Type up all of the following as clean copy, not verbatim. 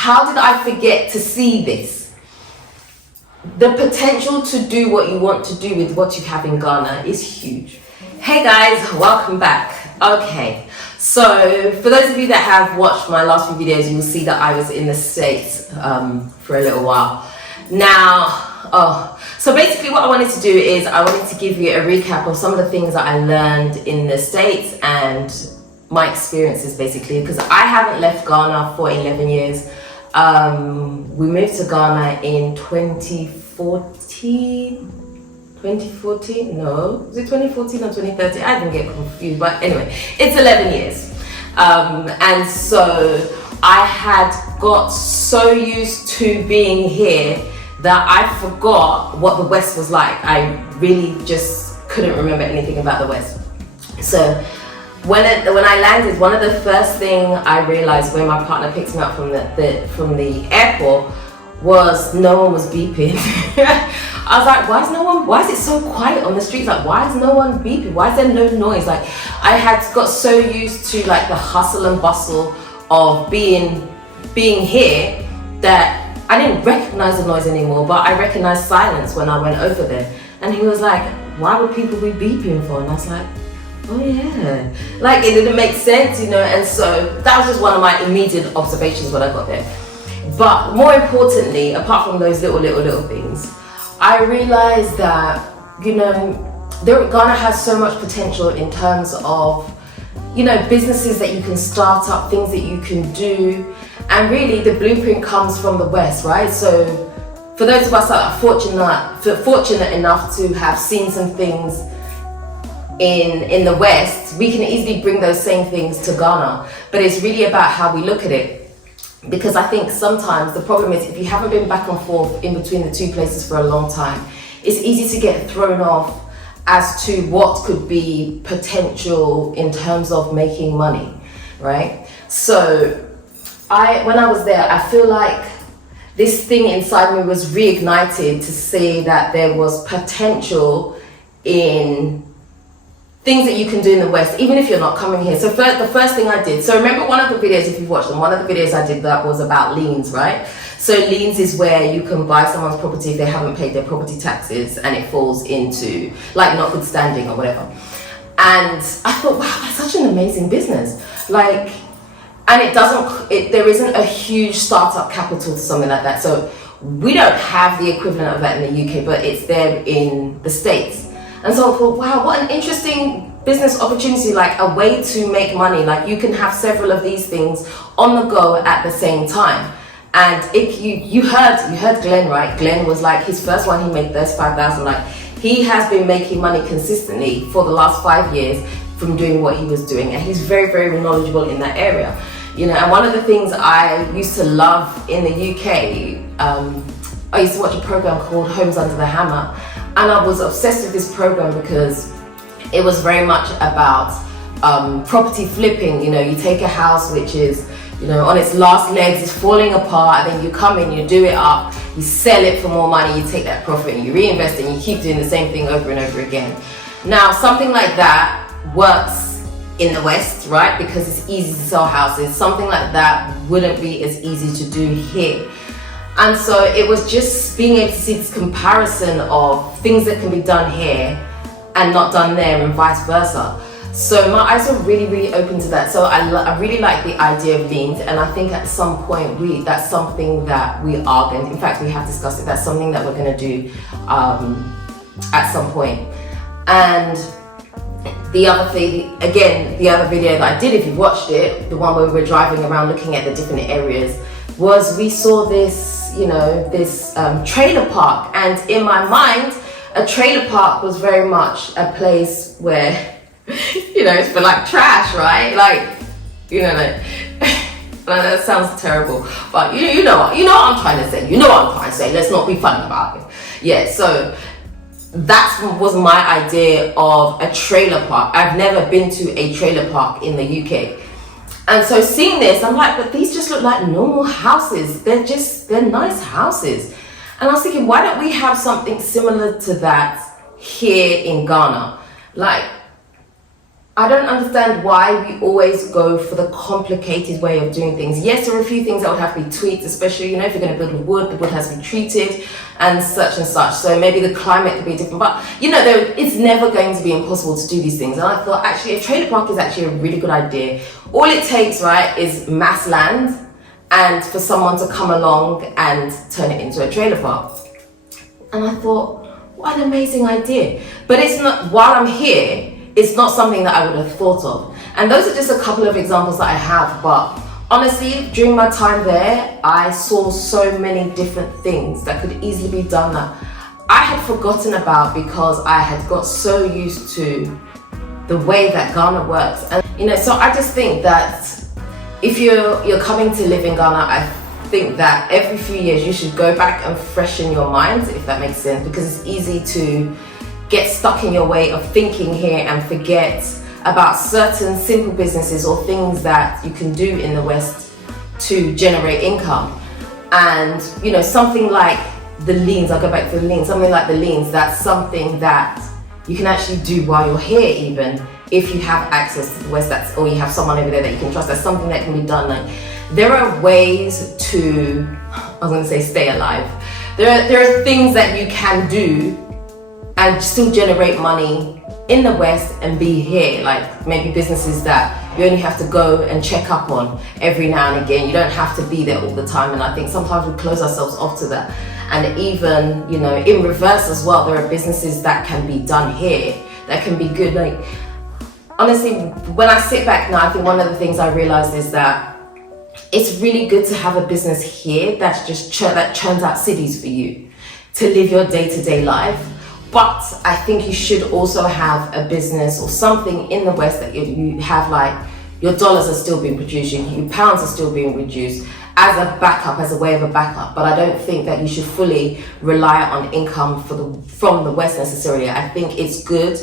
how did I forget to see this? The potential to do what you want to do with what you have in Ghana is huge. Hey guys, welcome back. Okay, so for those of you that have watched my last few videos, you will see that I was in the States for a little while. Now, so basically what I wanted to do is I wanted to give you a recap of some of the things that I learned in the States and my experiences basically, because I haven't left Ghana for 11 years. We moved to Ghana in 2014? No, was it 2014 or 2013? I didn't get confused, but anyway, it's 11 years. And so I had got so used to being here that I forgot what the West was like. I really just couldn't remember anything about the West. So when I landed, one of the first thing I realized when my partner picked me up from the airport was no one was beeping. I was like, why is it so quiet on the streets? Like, why is no one beeping? Why is there no noise? Like, I had got so used to like the hustle and bustle of being here that I didn't recognize the noise anymore, but I recognized silence when I went over there. And he was like, why would people be beeping for? And I was like, oh yeah. Like, it didn't make sense, you know? And so that was just one of my immediate observations when I got there. But more importantly, apart from those little things, I realized that, you know, Ghana has so much potential in terms of, you know, businesses that you can start up, things that you can do. And really the blueprint comes from the West, right? So for those of us that are fortunate enough to have seen some things in the West, we can easily bring those same things to Ghana. But it's really about how we look at it. Because I think sometimes the problem is if you haven't been back and forth in between the two places for a long time, it's easy to get thrown off as to what could be potential in terms of making money, right? So when I was there, I feel like this thing inside me was reignited to say that there was potential in things that you can do in the West, even if you're not coming here. So the first thing I did, so remember one of the videos, if you've watched them, one of the videos I did that was about liens, right? So liens is where you can buy someone's property if they haven't paid their property taxes and it falls into like not good standing or whatever. And I thought, wow, that's such an amazing business. Like, and there isn't a huge startup capital to something like that. So we don't have the equivalent of that in the UK, but it's there in the States. And so I thought, wow, what an interesting business opportunity, like a way to make money. Like you can have several of these things on the go at the same time. And if you heard Glenn, right? Glenn was like, his first one, he made 35,000. Like he has been making money consistently for the last 5 years from doing what he was doing. And he's very, very knowledgeable in that area. You know, and one of the things I used to love in the UK, I used to watch a program called Homes Under the Hammer. And I was obsessed with this program because it was very much about property flipping. You know, you take a house which is, you know, on its last legs, it's falling apart, and then you come in, you do it up, you sell it for more money, you take that profit and you reinvest it, and you keep doing the same thing over and over again. Now, something like that works in the West, right? Because it's easy to sell houses. Something like that wouldn't be as easy to do here. And so it was just being able to see this comparison of things that can be done here and not done there and vice versa. So my eyes were really, really open to that. So I really like the idea of liens, and I think at some point that's something that we are going to, in fact we have discussed it, that's something that we're going to do at some point. And the other thing, again, the other video that I did, if you've watched it, the one where we were driving around looking at the different areas, was we saw this, you know, this trailer park. And in my mind, a trailer park was very much a place where, you know, it's for like trash, right? Like, you know, like, that sounds terrible, but you know what I'm trying to say. You know what I'm trying to say. Let's not be funny about it. Yeah, so that was my idea of a trailer park. I've never been to a trailer park in the UK. And so seeing this, I'm like, but these just look like normal houses. They're nice houses. And I was thinking, why don't we have something similar to that here in Ghana? Like, I don't understand why we always go for the complicated way of doing things. Yes, there are a few things that would have to be tweaked, especially, if you're going to build with wood, the wood has to be treated and such and such. So maybe the climate could be different, but it's never going to be impossible to do these things. And I thought, actually, a trailer park is actually a really good idea. All it takes, right, is mass land and for someone to come along and turn it into a trailer park. And I thought, what an amazing idea. But it's not, while I'm here, it's not something that I would have thought of. And those are just a couple of examples that I have. But honestly, during my time there, I saw so many different things that could easily be done that I had forgotten about because I had got so used to the way that Ghana works. And so I just think that if you're coming to live in Ghana, I think that every few years you should go back and freshen your mind, if that makes sense, because it's easy to get stuck in your way of thinking here and forget about certain simple businesses or things that you can do in the West to generate income. And something like the leans, I'll go back to the leans, something like the leans, that's something that you can actually do while you're here, even if you have access to the West, or you have someone over there that you can trust. That's something that can be done. Like, there are ways to, I was going to say, stay alive. There are things that you can do and still generate money in the West and be here. Like maybe businesses that you only have to go and check up on every now and again. You don't have to be there all the time. And I think sometimes we close ourselves off to that. And even, in reverse as well, there are businesses that can be done here that can be good. Like, honestly, when I sit back now, I think one of the things I realized is that it's really good to have a business here that churns out cities for you to live your day-to-day life. But I think you should also have a business or something in the West that you have, like, your dollars are still being produced, your pounds are still being reduced as a backup, as a way of a backup. But I don't think that you should fully rely on income from the West necessarily. I think it's good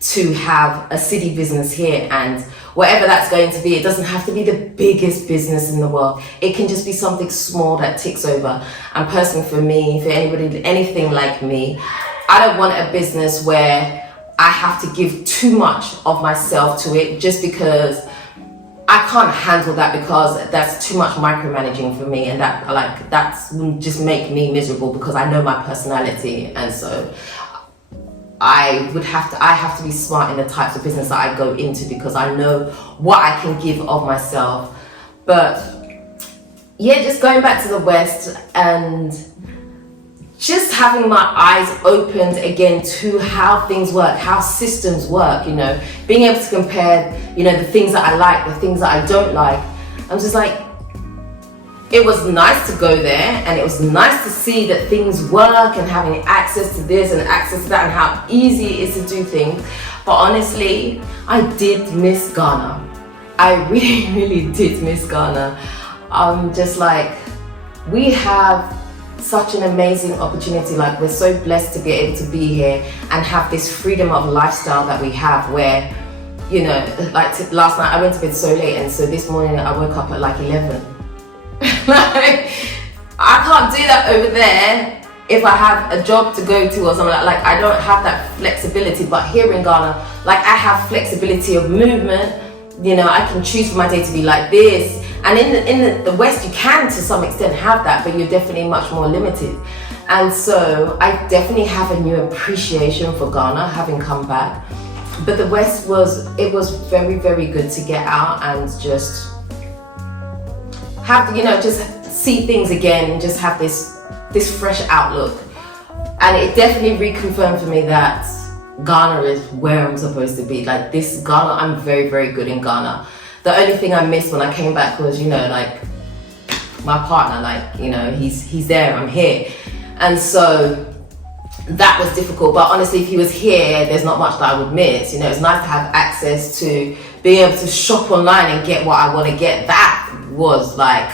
to have a city business here, and whatever that's going to be, it doesn't have to be the biggest business in the world. It can just be something small that ticks over. And personally, for me, for anybody, anything like me, I don't want a business where I have to give too much of myself to it just because I can't handle that, because that's too much micromanaging for me, and that will just make me miserable because I know my personality. And so I have to be smart in the types of business that I go into, because I know what I can give of myself. But yeah, just going back to the West and just having my eyes opened again to how things work, how systems work, being able to compare, the things that I like, the things that I don't like. I'm just like, it was nice to go there, and it was nice to see that things work and having access to this and access to that and how easy it is to do things. But honestly, I did miss Ghana. I really, really did miss Ghana. Just like, we have such an amazing opportunity. Like, we're so blessed to be able to be here and have this freedom of lifestyle that we have, where, last night I went to bed so late, and so this morning I woke up at like 11. Like, I can't do that over there if I have a job to go to or something like I don't have that flexibility. But here in Ghana, like, I have flexibility of movement. I can choose for my day to be like this. And in the West, you can to some extent have that, but you're definitely much more limited. And so I definitely have a new appreciation for Ghana having come back. But the West was very, very good to get out and just have, just see things again and just have this fresh outlook. And it definitely reconfirmed for me that Ghana is where I'm supposed to be. Like, this Ghana, I'm very, very good in Ghana. The only thing I missed when I came back was, like, my partner, like, he's there, I'm here. And so that was difficult. But honestly, if he was here, there's not much that I would miss. It's nice to have access to being able to shop online and get what I want to get. That was like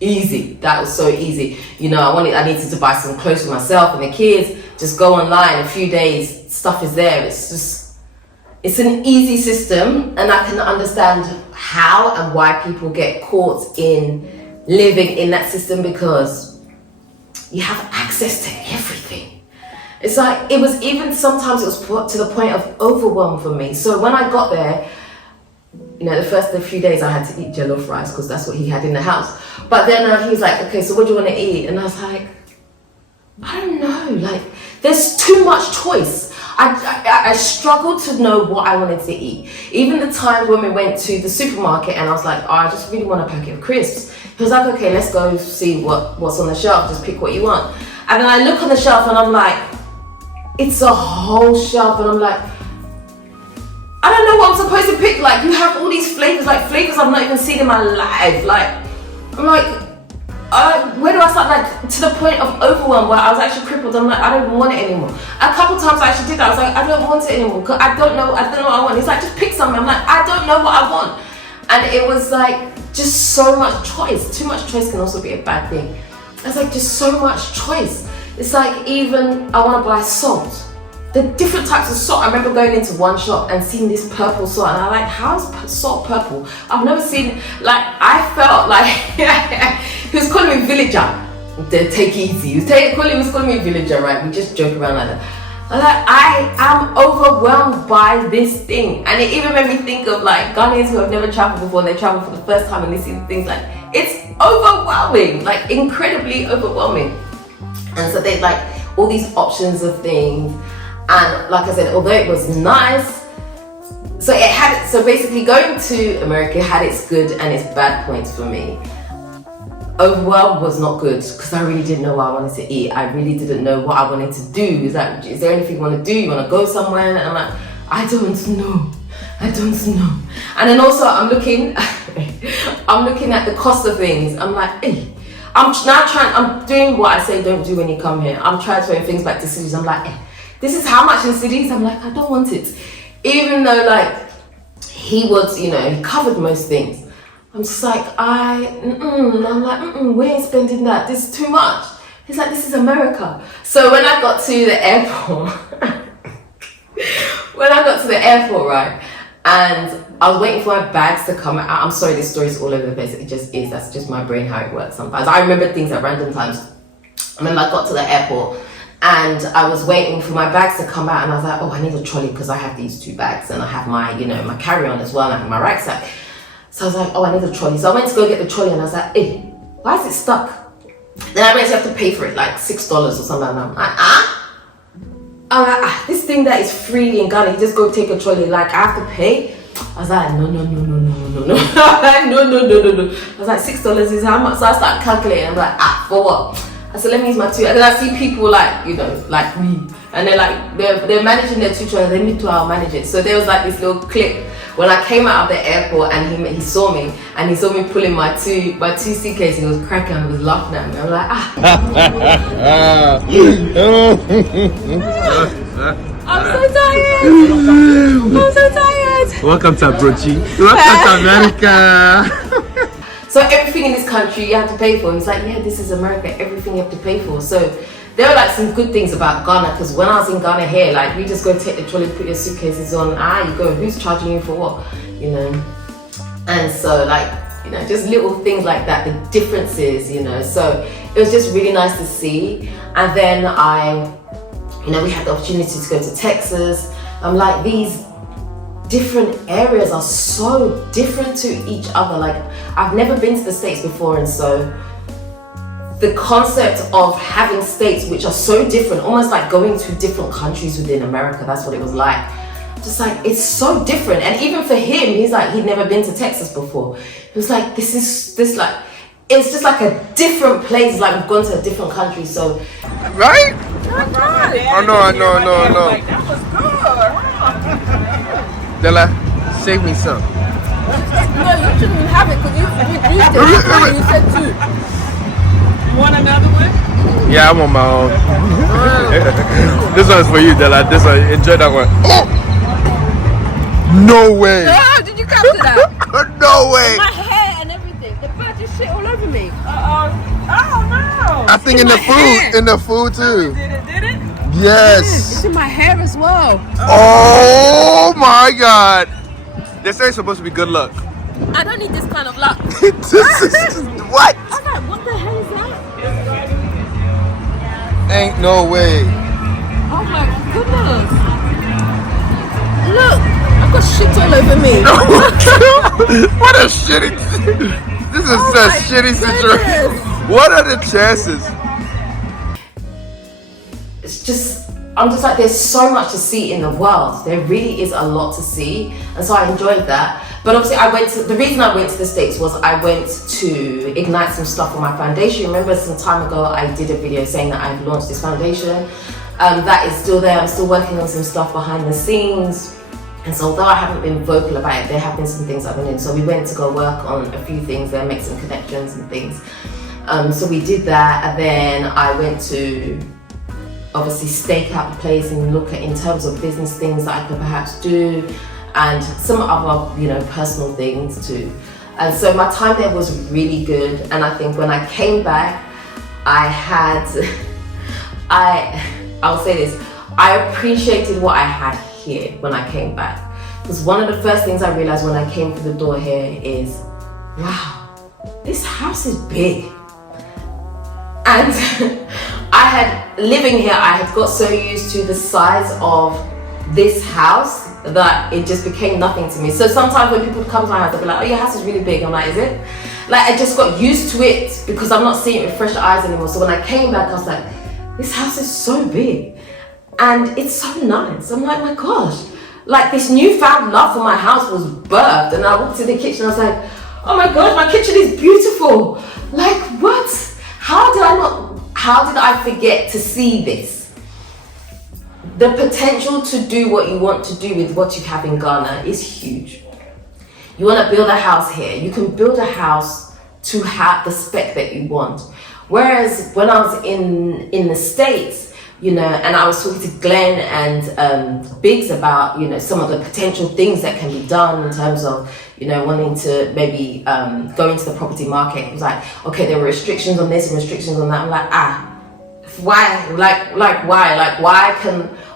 easy. That was so easy. I needed to buy some clothes for myself and the kids. Just go online, a few days, stuff is there. It's an easy system, and I can understand how and why people get caught in living in that system, because you have access to everything. It's like, it was even, sometimes it was put to the point of overwhelm for me. So when I got there, you know, the first few days I had to eat jollof rice because that's what he had in the house. But then he was like, okay, so what do you want to eat? And I was like, I don't know, like, there's too much choice. I struggled to know what I wanted to eat. Even the times when we went to the supermarket and I was like, oh, I just really want a packet of crisps. He was like, okay, let's go see what's on the shelf, just pick what you want. And then I look on the shelf and I'm like, it's a whole shelf, and I'm like, I don't know what I'm supposed to pick. Like, you have all these flavors, like flavors I've not even seen in my life. Like, I'm like, where do I start? Like, to the point of overwhelm where I was actually crippled. I'm like, I don't want it anymore. A couple times I actually did that. I was like, I don't want it anymore because I don't know what I want. He's like, just pick something. I'm like, I don't know what I want. And it was like, just so much choice. Too much choice can also be a bad thing. It's like, just so much choice. It's like, even I want to buy salt. The different types of salt. I remember going into one shop and seeing this purple salt, and I'm like, how's salt purple? I've never seen, like, I felt like he was calling me villager. Take it easy. He was calling me villager, right? We just joke around like that. I'm like, I am overwhelmed by this thing. And it even made me think of like Ghanaians who have never traveled before, and they travel for the first time and they see things like, it's overwhelming, like incredibly overwhelming. And so they like all these options of things. And like I said, although it was nice, so basically going to America had its good and its bad points for me. Overwhelmed was not good because I really didn't know what I wanted to eat. I really didn't know what I wanted to do. Is there anything you want to do? You want to go somewhere? And I'm like, I don't know. And then also I'm looking at the cost of things. I'm like, hey, I'm doing what I say don't do when you come here. I'm transferring things back to cities. I'm like, hey, this is how much in cities. I'm like, I don't want it. Even though like he was, you know, he covered most things. I'm just like, I'm like, we ain't spending that. This is too much. He's like, this is America. So when I got to the airport, right, and I was waiting for my bags to come out. I'm sorry, this story is all over the place. It just is. That's just my brain, how it works sometimes. I remember things at random times. I remember I got to the airport and I was waiting for my bags to come out, and I was like, oh, I need a trolley because I have these 2 bags and I have my, you know, my carry-on as well, and I have my rucksack. So I was like, oh, I need a trolley. So I went to go get the trolley and I was like, hey, why is it stuck? Then I went to have to pay for it, like $6 or something. And I'm like, this thing that is free in Ghana, you just go take a trolley, like I have to pay? I was like, no. No. I was like, $6 is how much? So I started calculating. I'm like, for what? I said, let me use my 2. And then I see people like, you know, like me. And they're like, they're managing their 2 trolleys. They need to manage it. So there was like this little clip when I came out of the airport and he saw me and he saw me pulling my two suitcases. He was cracking and he was laughing at me. I'm like, I'm so tired. Welcome to Abrochi. Welcome to America. So everything in this country you have to pay for. He's like, yeah, this is America. Everything you have to pay for. So there were like some good things about Ghana, because when I was in Ghana here, like you just go take the trolley, put your suitcases on, you go, who's charging you for what, you know? And so like, you know, just little things like that, the differences, you know. So it was just really nice to see. And then we had the opportunity to go to Texas. I'm like, these different areas are so different to each other. Like, I've never been to the States before, and so the concept of having states which are so different, almost like going to different countries within America, that's what it was like. Just like, it's so different. And even for him, he's like, he'd never been to Texas before. He was like, it's just like a different place, like we've gone to a different country. So right? I know. That was good. Dela, save me some. No, you shouldn't have it because you said 2. You want another one? Yeah, I'm on my own. This one's for you, Dela. This one, enjoy that one. No way. No, did you capture that? No way. My hair and everything. The bird just shit all over me. Oh no. I think in the food too. Did it? Yes. It's in my hair as well. Oh my God. They say it's supposed to be good luck. I don't need this kind of luck. This is what? I was like, what the hell is that? Ain't no way. Oh my goodness. Look, I've got shit all over me. What a shitty. This is Oh a my shitty situation. goodness. What are the chances? It's just, I'm just like, there's so much to see in the world. There really is a lot to see, and so I enjoyed that. But obviously the reason I went to the States was I went to ignite some stuff for my foundation. Remember some time ago I did a video saying that I've launched this foundation. That is still there. I'm still working on some stuff behind the scenes. And so although I haven't been vocal about it, there have been some things I've been in. So we went to go work on a few things there, make some connections and things. So we did that, and then I went to obviously stake out the place and look at in terms of business things that I could perhaps do, and some other, you know, personal things too. And so my time there was really good. And I think when I came back, I'll say this, I appreciated what I had here when I came back. Because one of the first things I realized when I came through the door here is, wow, this house is big. And living here, I had got so used to the size of this house that it just became nothing to me. So sometimes when people come to my house, they'll be like, oh, your house is really big. I'm like, is it? Like, I just got used to it because I'm not seeing it with fresh eyes anymore. So when I came back, I was like, this house is so big and it's so nice. I'm like, my gosh, like this newfound love for my house was birthed. And I walked in the kitchen, I was like, oh my gosh, my kitchen is beautiful. Like, what? How did I forget to see this? The potential to do what you want to do with what you have in Ghana is huge. You want to build a house here, you can build a house to have the spec that you want. Whereas when I was in the States, you know, and I was talking to Glenn and Biggs about, you know, some of the potential things that can be done in terms of, you know, wanting to maybe go into the property market. It was like, okay, there were restrictions on this and restrictions on that. I'm like, why?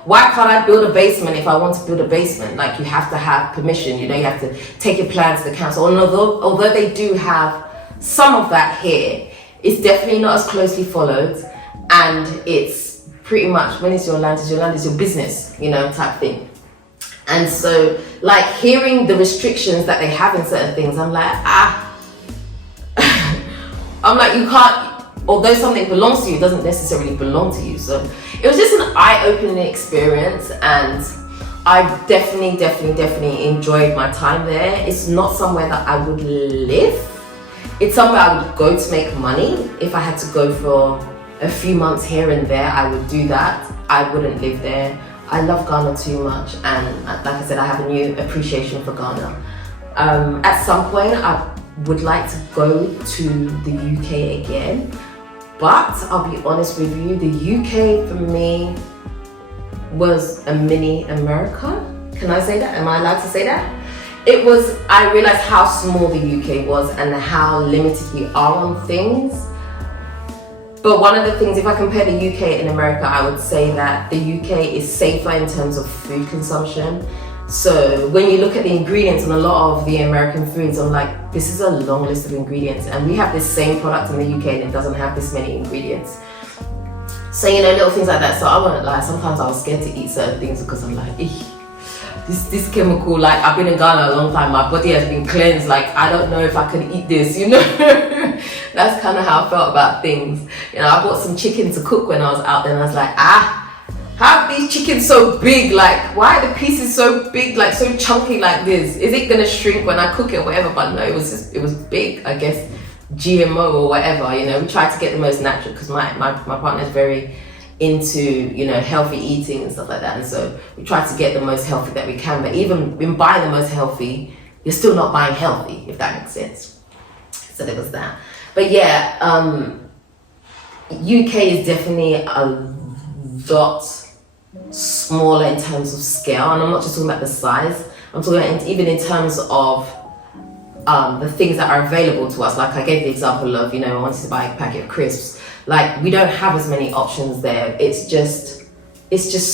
Why can't I build a basement if I want to build a basement? Like, you have to have permission, you know, you have to take your plans to the council. And although they do have some of that here, it's definitely not as closely followed, and it's pretty much, when it's your land, it's your land, it's your business, you know, type thing. And so, like, hearing the restrictions that they have in certain things, I'm like, I'm like, you can't, although something belongs to you, it doesn't necessarily belong to you. So it was just an eye-opening experience, and I definitely enjoyed my time there. It's not somewhere that I would live. It's somewhere I would go to make money. If I had to go for a few months here and there, I would do that. I wouldn't live there. I love Ghana too much, and like I said, I have a new appreciation for Ghana. At some point, I would like to go to the UK again, but I'll be honest with you, the UK for me was a mini America. Can I say that? Am I allowed to say that? It was, I realized how small the UK was and how limited we are on things. But one of the things, if I compare the UK and America, I would say that the UK is safer in terms of food consumption. So when you look at the ingredients on a lot of the American foods, I'm like, this is a long list of ingredients, and we have this same product in the UK and it doesn't have this many ingredients. So, you know, little things like that. So I won't lie, sometimes I was scared to eat certain things because I'm like, this chemical, like, I've been in Ghana a long time, my body has been cleansed, like, I don't know if I can eat this, you know. That's kind of how I felt about things. You know, I bought some chicken to cook when I was out there, and I was like, how are these chickens so big? Like, why are the pieces so big, like so chunky like this? Is it gonna shrink when I cook it or whatever? But no, it was big, I guess, GMO or whatever, you know. We tried to get the most natural because my partner is very into, you know, healthy eating and stuff like that, and so we try to get the most healthy that we can. But even in buying the most healthy, you're still not buying healthy, if that makes sense. So there was that. But yeah, UK is definitely a lot smaller in terms of scale, and I'm not just talking about the size, I'm talking about even in terms of the things that are available to us. Like I gave the example of, you know, I wanted to buy a packet of crisps. Like, we don't have as many options there. It's just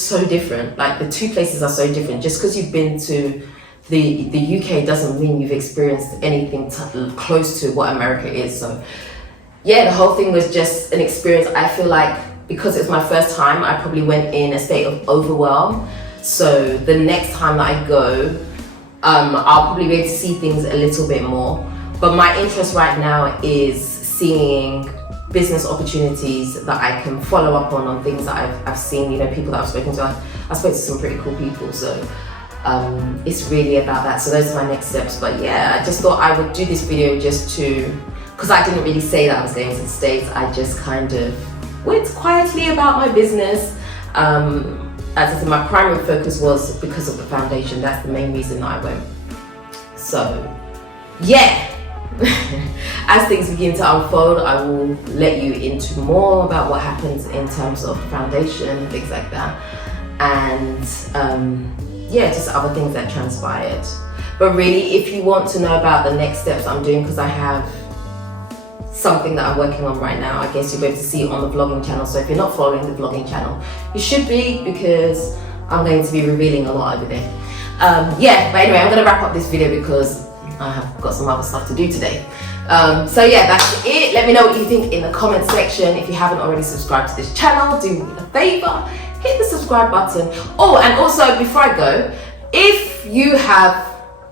so different. Like, the two places are so different. Just because you've been to the UK doesn't mean you've experienced anything close to what America is. So yeah, the whole thing was just an experience. I feel like because it's my first time, I probably went in a state of overwhelm. So the next time that I go, I'll probably be able to see things a little bit more. But my interest right now is seeing business opportunities that I can follow up on things that I've seen, you know, people that I've spoken to. I spoke to some pretty cool people, so it's really about that. So those are my next steps. But yeah, I just thought I would do this video just to, because I didn't really say that I was going to the States. I just kind of went quietly about my business. As I said, my primary focus was because of the foundation. That's the main reason that I went. So yeah. As things begin to unfold, I will let you into more about what happens in terms of foundation, things like that, and yeah, just other things that transpired. But really, if you want to know about the next steps I'm doing, because I have something that I'm working on right now, I guess you'll be able to see it on the vlogging channel. So if you're not following the vlogging channel, you should be, because I'm going to be revealing a lot over there. Yeah, but anyway, I'm going to wrap up this video because I have got some other stuff to do today. So yeah, that's it. Let me know what you think in the comment section. If you haven't already subscribed to this channel, do me a favor, hit the subscribe button. Oh, and also before I go, if you have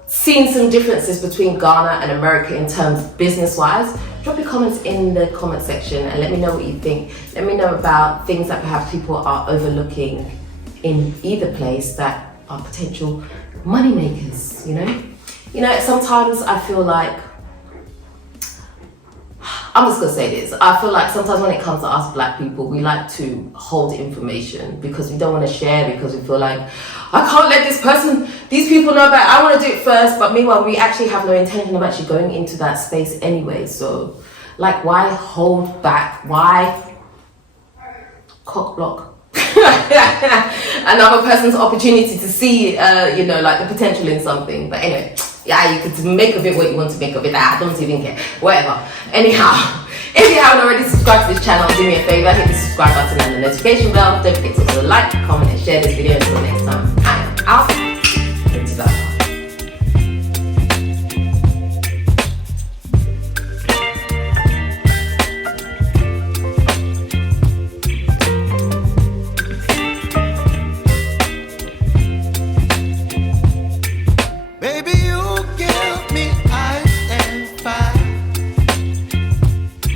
seen some differences between Ghana and America in terms of business-wise, drop your comments in the comment section and let me know what you think. Let me know about things that perhaps people are overlooking in either place that are potential money makers, you know? You know, sometimes I feel like, I'm just gonna say this, I feel like sometimes when it comes to us black people, we like to hold information because we don't want to share, because we feel like, I can't let these people know about it, I want to do it first, but meanwhile we actually have no intention of actually going into that space anyway. So like, why hold back? Why cock block another person's opportunity to see, you know, like the potential in something? But anyway, yeah, you could make of it what you want to make of it. I don't even care. Whatever. Anyhow, if you haven't already subscribed to this channel, do me a favor, hit the subscribe button and the notification bell. Don't forget to like, comment, and share this video. Until next time.